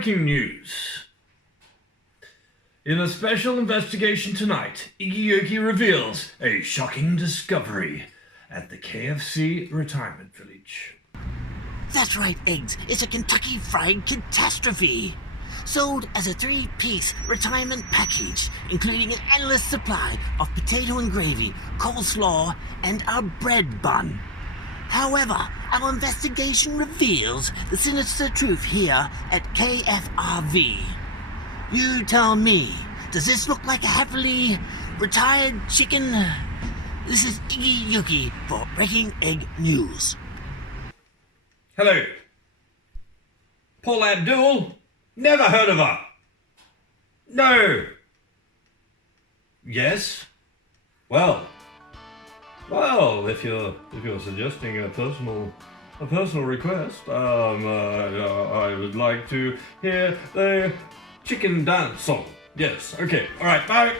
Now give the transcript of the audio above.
breaking news. In a special investigation tonight, Iggy Yoki reveals a shocking discovery at the KFC retirement village. That's right, Eggs. It's a Kentucky Fried Catastrophe. Sold as a 3-piece retirement package, including an endless supply of potato and gravy, coleslaw, and a bread bun. However, our investigation reveals the sinister truth here at KFRV. You tell me, does this look like a happily retired chicken? This is Iggy Yoki for Breaking Egg News. Hello. Paul Abdul? Never heard of her. No. Yes? Well, if you're suggesting a personal request, I would like to hear the chicken dance song. Yes, okay, all right, bye.